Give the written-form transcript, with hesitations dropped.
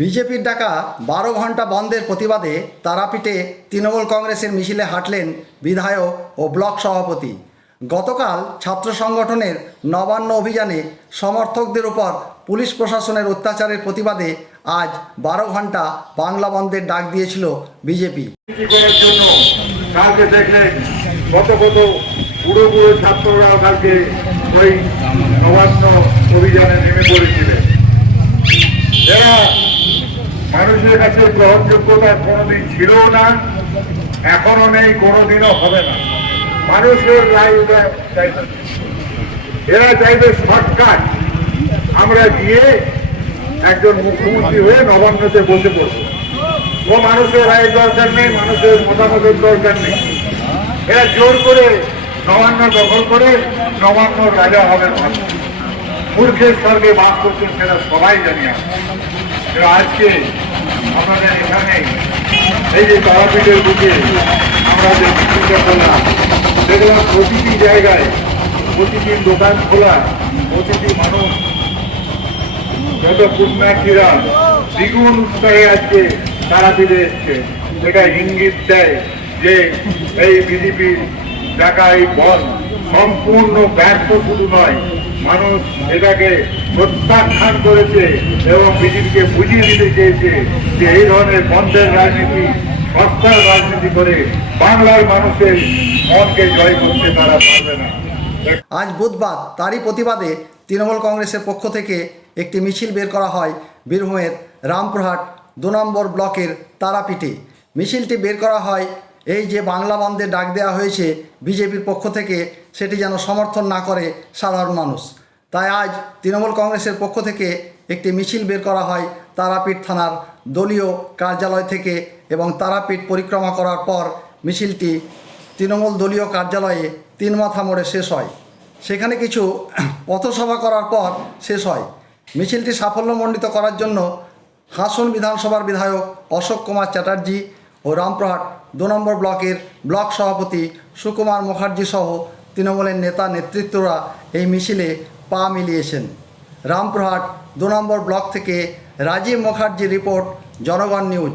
বিজেপির ডাকা 12 ঘন্টা বন্ধের প্রতিবাদে তারাপীঠে তৃণমূল কংগ্রেসের মিছিলে হাঁটলেন বিধায়ক ও ব্লক সভাপতি। গতকাল ছাত্র সংগঠনের নবান্ন অভিযানে সমর্থকদের উপর পুলিশ প্রশাসনের অত্যাচারের প্রতিবাদে আজ 12 ঘন্টা বাংলা বন্ধের ডাক দিয়েছিল বিজেপি। কালকে দেখলেন কত কত বুড়ো বুড়ো ছাত্ররা কালকে ওই নবান্ন অভিযানে নেমে পড়েছিলেন। এরা মানুষের কাছে গ্রহণযোগ্যতা কোনোদিন ছিল না, এখনো নেই, কোনোদিনও হবে না। মানুষের রায় এরা চাইবে শর্টকাট, আমরা গিয়ে একজন মুখ্যমন্ত্রী হয়ে নবান্নতে বসে পড়ব। ও মানুষের রায়ের দরকার নেই, মানুষের মতামতের দরকার নেই। এরা জোর করে নবান্ন দখল করে নবান্ন রাজা হবেন। মূর্খের স্বর্গে বাস করছেন, সেটা সবাই জানি। আজকে আমাদের এখানে এই যে তারাপীঠের বুকে আমরা যে মিছিলটা করলাম, দেখলাম প্রতিটি জায়গায় প্রতিটি দোকান খোলা, প্রতিটি মানুষ, যত পুণ্যার্থীরা দ্বিগুণ উৎসাহে আজকে তারাপীঠে এসছে। এটা ইঙ্গিত দেয় যে এই বিজেপির ডাকা এই বন্ধ সম্পূর্ণ ব্যর্থ শুধু নয়, মানুষ এটাকে প্রত্যাখ্যান করেছে এবং বিজেপিকে বুঝিয়ে দিতে চেয়েছে যে এই ধরনের বন্ধের রাজনীতি, সস্তার রাজনীতি করে বাংলার মানুষের মনকে জয় করতে তারা পারবে না। আজ বুধবার তারই প্রতিবাদে তৃণমূল কংগ্রেসের পক্ষ থেকে একটি মিছিল বের করা হয় বীরভূমের রামপুরহাট 2 নম্বর ব্লকের তারাপীঠে। মিছিলটি বের করা হয় এই যে বাংলা বন্ধে ডাক দেওয়া হয়েছে বিজেপির পক্ষ থেকে, সেটি যেন সমর্থন না করে সাধারণ মানুষ। তাই আজ তৃণমূল কংগ্রেসের পক্ষ থেকে একটি মিছিল বের করা হয় তারাপীঠ থানার দলীয় কার্যালয় থেকে এবং তারাপীঠ পরিক্রমা করার পর মিছিলটি তৃণমূল দলীয় কার্যালয়ে 3 মাথা মোড়ে শেষ হয়। সেখানে কিছু পথসভা করার পর শেষ হয়। মিছিলটি সাফল্যমণ্ডিত করার জন্য হাসন বিধানসভার বিধায়ক অশোক কুমার চ্যাটার্জি ও রামপুরহাট 2 নম্বর ব্লকের ব্লক সভাপতি সুকুমার মুখার্জি সহ তৃণমূলের নেতা নেতৃত্বরা এই মিছিলে পা মিলিয়েছেন। রামপুরহাট 2 নম্বর ব্লক থেকে রাজীব মুখার্জি রিপোর্ট, জনগণ নিউজ।